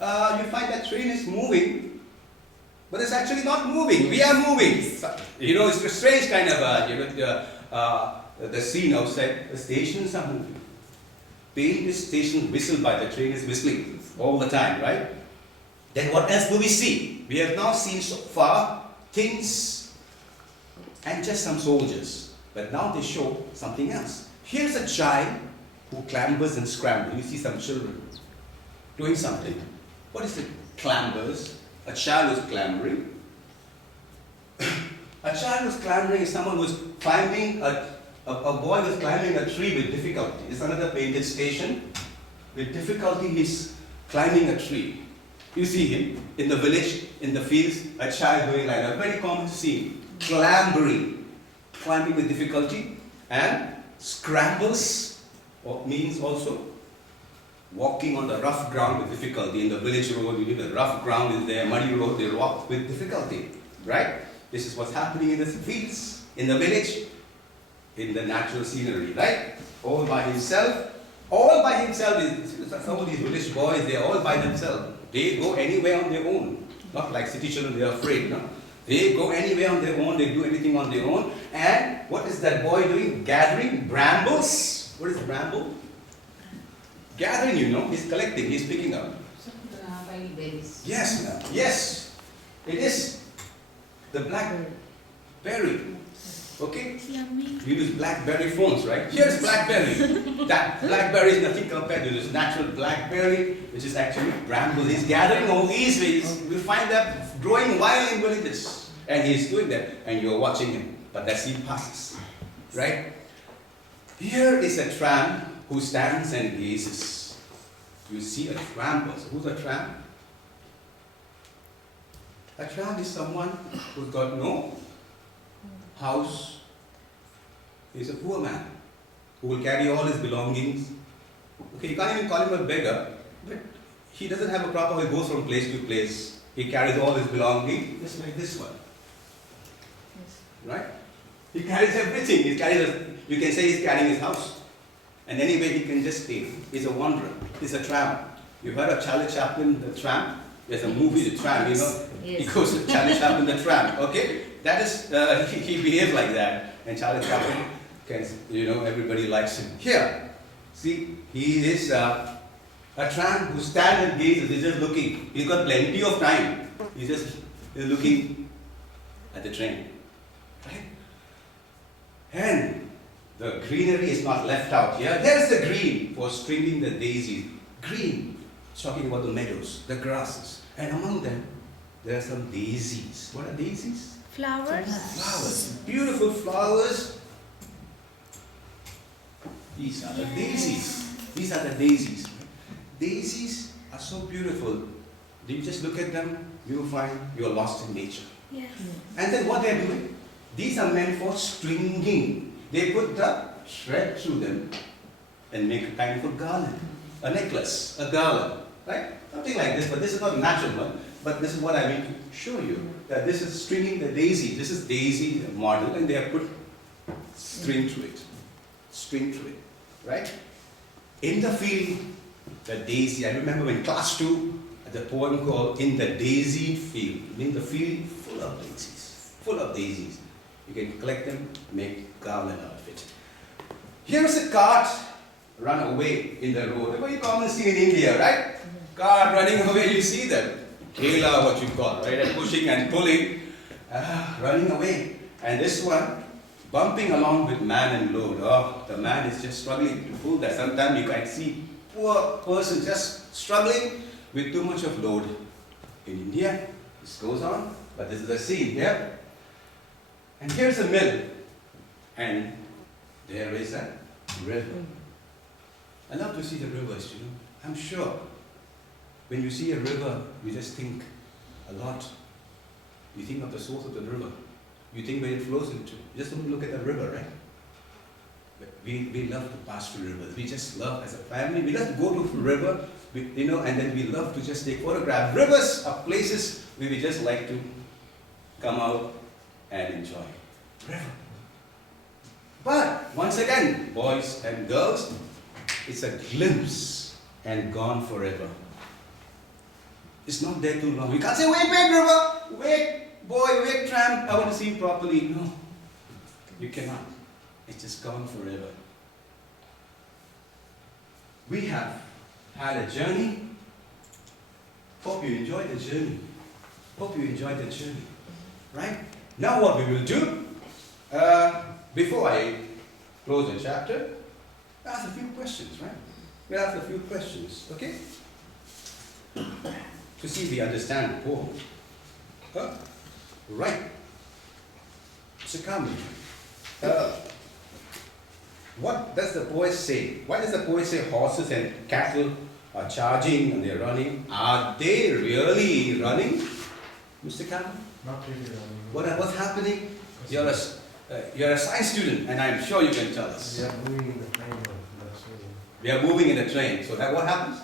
you find that train is moving, but it's actually not moving. We are moving. You know, it's a strange kind of, the scene outside. The stations are moving. Paint this station whistle by. The train is whistling all the time, right? Then what else do we see? We have now seen so far kings and just some soldiers. But now they show something else. Here's a child who clambers and scrambles. You see some children doing something. What is it? Clambers. A child who's clambering. A child who's clambering is someone who's climbing, a boy who's climbing a tree with difficulty. It's another painted station. With difficulty, he's climbing a tree. You see him in the village, in the fields, a child doing like that. Very common scene. Clambering. Climbing with difficulty. And scrambles, means also walking on the rough ground with difficulty. In the village road, the rough ground is there, muddy road, they walk with difficulty. Right? This is what's happening in the fields, in the village, in the natural scenery, right? All by himself. All by himself. Some of these village boys, they're all by themselves. They go anywhere on their own. Not like city children, they're afraid, no? They go anywhere on their own, they do anything on their own. And what is that boy doing? Gathering brambles. What is a bramble? Gathering, you know, he's collecting, he's picking up. Berries. Yes, ma'am. Yes. It is the blackberry. Okay? Yummy. We use blackberry phones, right? Here's blackberry. That blackberry is nothing compared to this natural blackberry, which is actually bramble. He's gathering all these ways. We find that growing wild in villages. And he's doing that. And you're watching him. But that scene passes. Right? Here is a tramp who stands and gazes. You see a tramp also. Who's a tramp? A tramp is someone who's got no house. He's a poor man who will carry all his belongings. Okay, you can't even call him a beggar, but he doesn't have a proper, he goes from place to place. He carries all his belongings, just like this one. Right? He carries everything. He carries, you can say he's carrying his house. And anyway, he can just stay. He's a wanderer. He's a tramp. You've heard of Charlie Chaplin, the tramp? There's a movie, The Tramp, you know? Yes. He goes to Charlie Chaplin, the tramp, okay? That is, he behaves like that. And Charlie Chaplin, everybody likes him. Here, see, he is a tramp who stands and gazes. He's just looking. He's got plenty of time. He's looking at the train. Right? And the greenery is not left out here. There's the green for stringing the daisies. Green, it's talking about the meadows, the grasses. And among them, there are some daisies. What are daisies? Flowers. Flowers. Beautiful flowers. These are the daisies. These are the daisies. Daisies are so beautiful. You just look at them, you will find you are lost in nature. Yes. And then what they are doing? These are meant for stringing. They put the thread through them and make a kind of a garland, a necklace, a garland, right? Something like this, but this is not a natural one. But this is what I mean to show you, that this is stringing the daisy. This is daisy model, and they have put string through it. String through it, right? In the field, the daisy. I remember when class 2, the poem called "In the Daisy Field." In the field, full of daisies, full of daisies. You can collect them, make garland out of it. Here's a cart run away in the road. What you commonly see in India, right? Cart running away, you see them. Hela, what you call, right? And pushing and pulling, running away. And this one, bumping along with man and load. Oh, the man is just struggling to pull that. Sometimes you can see poor person just struggling with too much of load. In India, this goes on, but this is the scene here. And here's a mill, and there is a river. I love to see the rivers, you know. I'm sure when you see a river, you just think a lot. You think of the source of the river. You think where it flows into? Just look at the river, right? We love to pass through rivers. We just love, as a family, we love to go to the river, and then we love to just take photographs. Rivers are places where we just like to come out and enjoy. River. But once again, boys and girls, it's a glimpse and gone forever. It's not there too long. You can't say, wait, river, wait, boy, wait, tram, I want to see you properly. No, you cannot. It's just gone forever. We have had a journey. Hope you enjoyed the journey. Hope you enjoyed the journey. Right? Now what we will do, before I close the chapter, ask a few questions, right? We'll ask a few questions, okay? To see if we understand the poem. Right. So come. What does the poet say? Why does the poet say horses and cattle are charging and they're running? Are they really running, Mr. Campbell? Not really running. What's happening? You're a science student, and I'm sure you can tell us. We are moving in the train. That's why. We are moving in a train. So that what happens?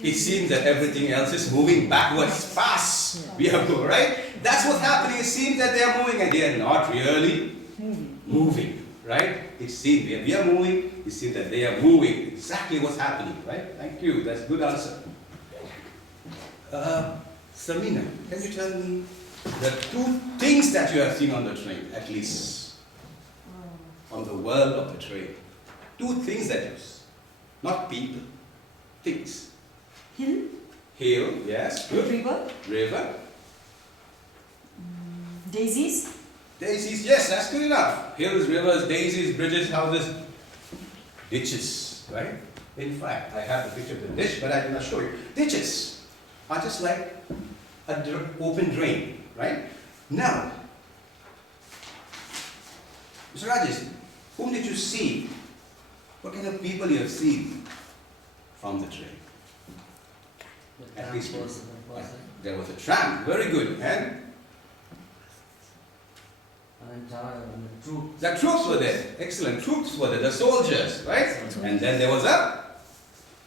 It seems that everything else is moving backwards, fast. We are moving, right? That's what's happening. It seems that they are moving, and they are not really moving, right? It seems we are moving. It seems that they are moving. Exactly what's happening, right? Thank you. That's a good answer. Samina, can you tell me the two things that you have seen on the train, at least, on the world of the train? Two things that you see, not people, things. Hill, Hill, yes, good. river, River. daisies, Daisies, yes, that's good enough. Hills, rivers, daisies, bridges, houses, ditches, right? In fact, I have the picture of the ditch, but I did not show you. Ditches are just like an open drain, right? Now, Mr. Rajesh, whom did you see? What kind of people you have seen from the train? At least there was a tram, very good, and the troops were there, excellent, troops were there, the soldiers, right? And then there was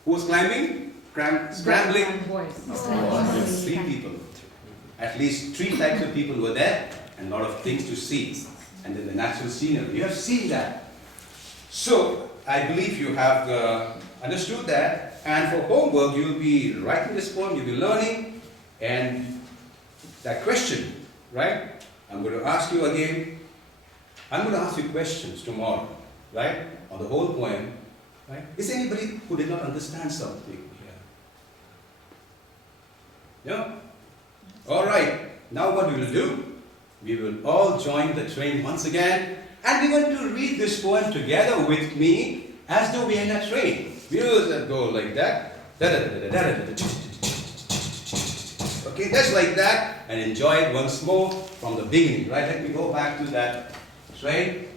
who was climbing, scrambling, boys. three people, at least three types of people were there, and a lot of things to see, and then the natural scenery, you have seen that. So, I believe you have understood that, and for homework, you will be writing this poem, you'll be learning, and that question, right? I'm going to ask you again. I'm going to ask you questions tomorrow, right? On the whole poem, right? Is there anybody who did not understand something here? No? All right. Now what we will do? We will all join the train once again, and we're going to read this poem together with me, as though we are in a train. We will go like that. Okay, just like that, and enjoy it once more from the beginning, right? Let me go back to that train.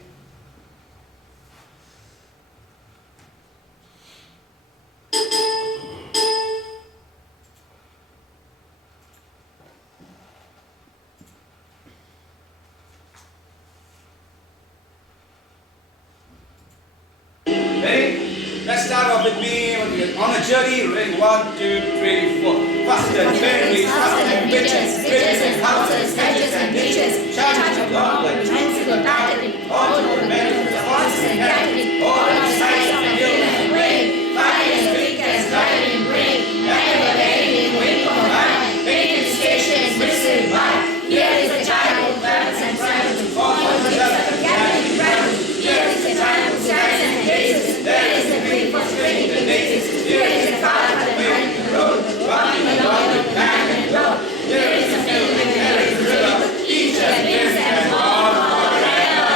Ready? Let's start off with me on a journey. Ready? 1, 2, 3, 4. Faster and ferries, faster and bitches, bridges and houses, hedges and ditches, charging along like troops in the battery, all to the men with the horses and cattle, all on the sides of the hill and way, fine as thick as guiding brain, never ending wing of mine, making stations whistling by. Here is the time of birds and friends, all the lips of gathering round. Here is the time of skies and daisies, there is the green for spring the daisies, here is the car for the man in the road, walking along the bank and road. Here is the field and there is the river, each of these and all forever.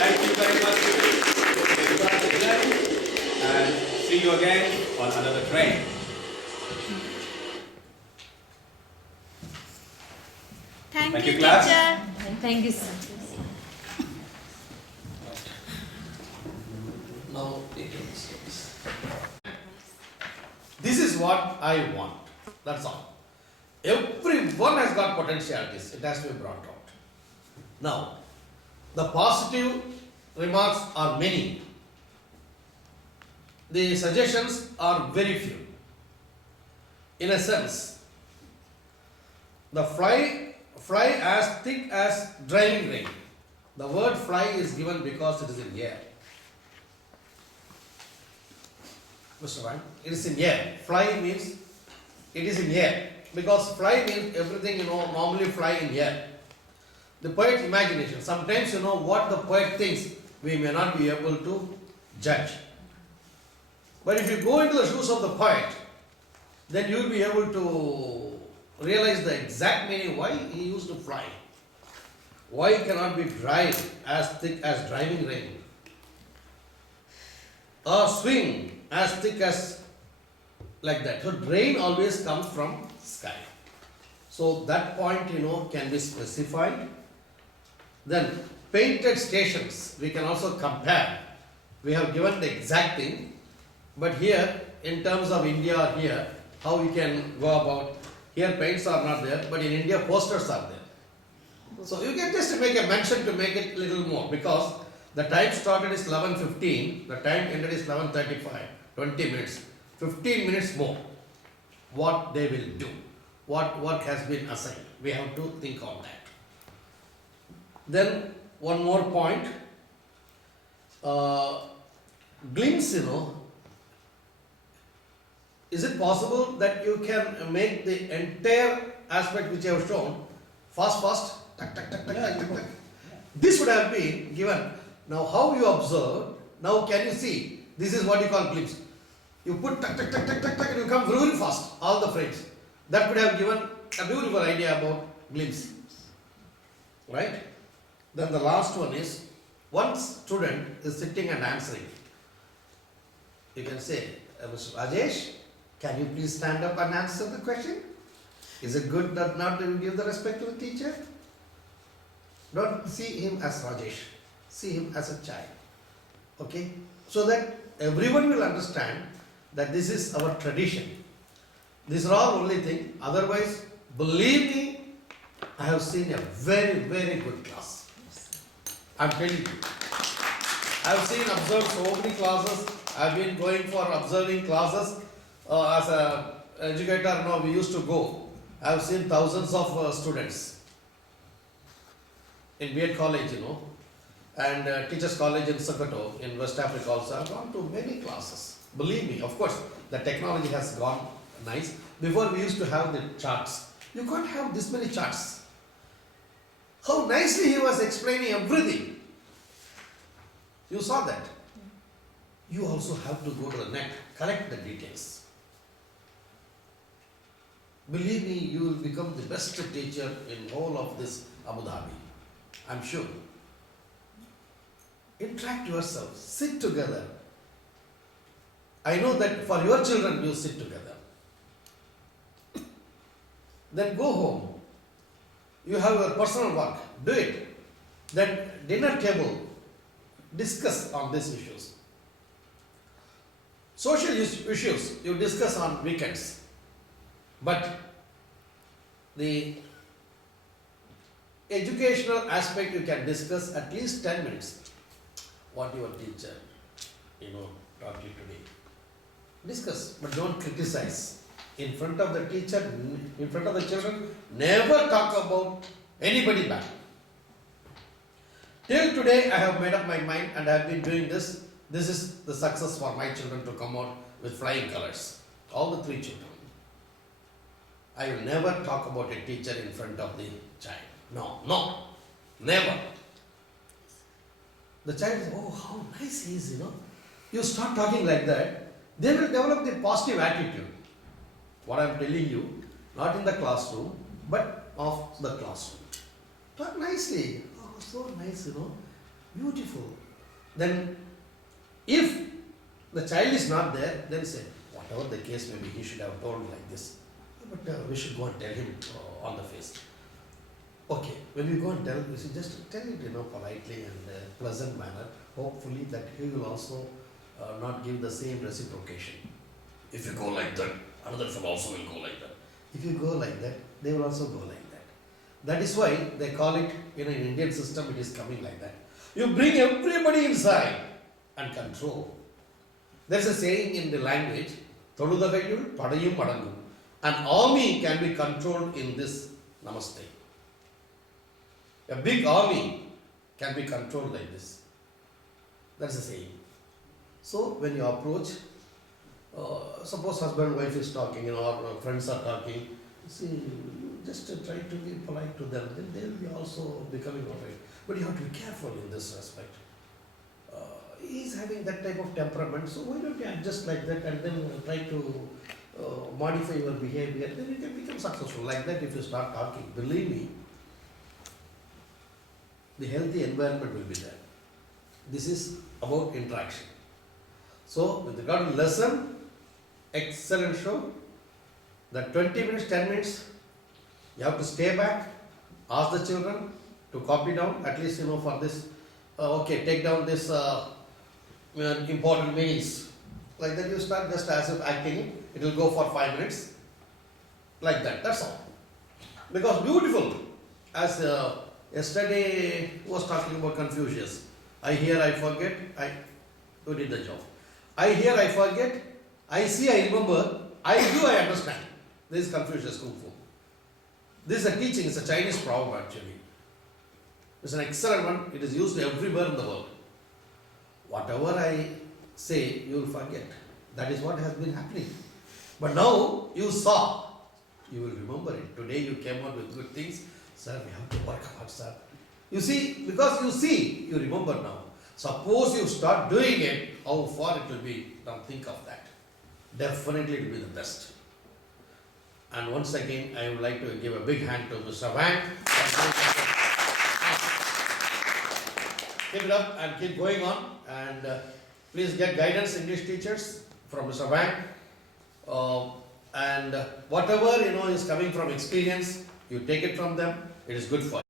Thank you very much. And see you again on another train. Thank you, you, class. teacher. Thank you, sir. Now take your mistakes. This is what I want. That's all. Everyone has got potentialities. It has to be brought out. Now, the positive remarks are many. The suggestions are very few. In a sense, the fly as thick as driving rain. The word fly is given because it is in air. Mr. Ryan, it is in air. Fly means it is in air. Because fly means everything, normally fly in air. The poet's imagination. Sometimes, what the poet thinks, we may not be able to judge. But if you go into the shoes of the poet, then you will be able to realize the exact meaning why he used to fly. Why it cannot be dry as thick as driving rain? Or swing as thick as like that. So rain always comes from sky. So that point, can be specified. Then painted stations, we can also compare. We have given the exact thing, but here, in terms of India or here, how we can go about, here paints are not there, but in India posters are there. So you can just make a mention to make it little more, because the time started is 11:15, the time ended is 11:35, 20 minutes, 15 minutes more. What they will do, what work has been assigned, we have to think on that. Then one more point, glimpse, is it possible that you can make the entire aspect which I have shown fast, tuck, tuck, tuck, tuck, tuck, tuck, tuck. This would have been given. Now how you observe, now can you see, this is what you call glimpse. You put tuck, tuck, tuck, tuck, tuck, tuck, and you come very fast, all the frames. That could have given a beautiful idea about glimpse. Right? Then the last one is, one student is sitting and answering. You can say, Mr. Rajesh, can you please stand up and answer the question? Is it good that not to give the respect to the teacher? Don't see him as Rajesh. See him as a child. Okay? So that everyone will understand that this is our tradition. These are all only thing. Otherwise, believe me, I have seen a very, very good class. I'm telling you. I have observed so many classes. I've been going for observing classes. As an educator, we used to go. I have seen thousands of students in B.Ed college, and teachers college in Sokoto, in West Africa also. I've gone to many classes. Believe me, of course, the technology has gone nice. Before we used to have the charts. You can't have this many charts. How nicely he was explaining everything. You saw that. You also have to go to the net, collect the details. Believe me, you will become the best teacher in whole of this Abu Dhabi. I'm sure. Interact yourself, sit together. I know that for your children you sit together. Then go home. You have your personal work, do it. Then dinner table, discuss on these issues. Social issues, you discuss on weekends. But the educational aspect you can discuss at least 10 minutes. What your teacher, taught you today. Discuss, but don't criticize. In front of the teacher, in front of the children, never talk about anybody bad. Till today, I have made up my mind and I have been doing this. This is the success for my children to come out with flying colors. All the 3 children. I will never talk about a teacher in front of the child. No, never. The child is, oh, how nice he is, You start talking like that, they will develop the positive attitude. What I am telling you, not in the classroom, but of the classroom. Talk nicely. Oh, so nice, Beautiful. Then, if the child is not there, then say, whatever the case may be, he should have told like this. But we should go and tell him on the face. Okay, when we go and tell, we should just tell it, politely and pleasant manner. Hopefully that he will also not give the same reciprocation. If you go like that, another fellow also will go like that. If you go like that, they will also go like that. That is why they call it, in Indian system, it is coming like that. You bring everybody inside and control. There's a saying in the language, "Toludagayul padayum madangum." An army can be controlled in this namaste. A big army can be controlled like this. That's a saying. So when you approach, suppose husband and wife is talking, or friends are talking, see, you just try to be polite to them, then they will be also becoming alright. But you have to be careful in this respect. He is having that type of temperament, so why don't you adjust like that and then try to modify your behavior, then you can become successful. Like that, if you start talking, believe me, the healthy environment will be there. This is about interaction. So, with regard to lesson, excellent show. That 20 minutes, 10 minutes, you have to stay back, ask the children to copy down, at least for this, okay, take down this important meanings. Like that, you start just as if acting, it will go for 5 minutes. Like that, that's all. Because beautiful, as yesterday was talking about Confucius. I hear, I forget, you did the job. I hear, I forget, I see, I remember, I do, I understand. This is Confucius Kung Fu. This is a teaching, it's a Chinese proverb actually. It's an excellent one, it is used everywhere in the world. Whatever I say, you will forget. That is what has been happening. But now you saw, you will remember it. Today you came out with good things. Sir, we have to work hard, sir. You see, because you see, you remember now. Suppose you start doing it, how far it will be. Now think of that. Definitely it will be the best. And once again, I would like to give a big hand to Mr. Wang. Keep it up and keep going on. And please get guidance, English teachers, from Mr. Wang. And whatever is coming from experience, you take it from them. It is good for you.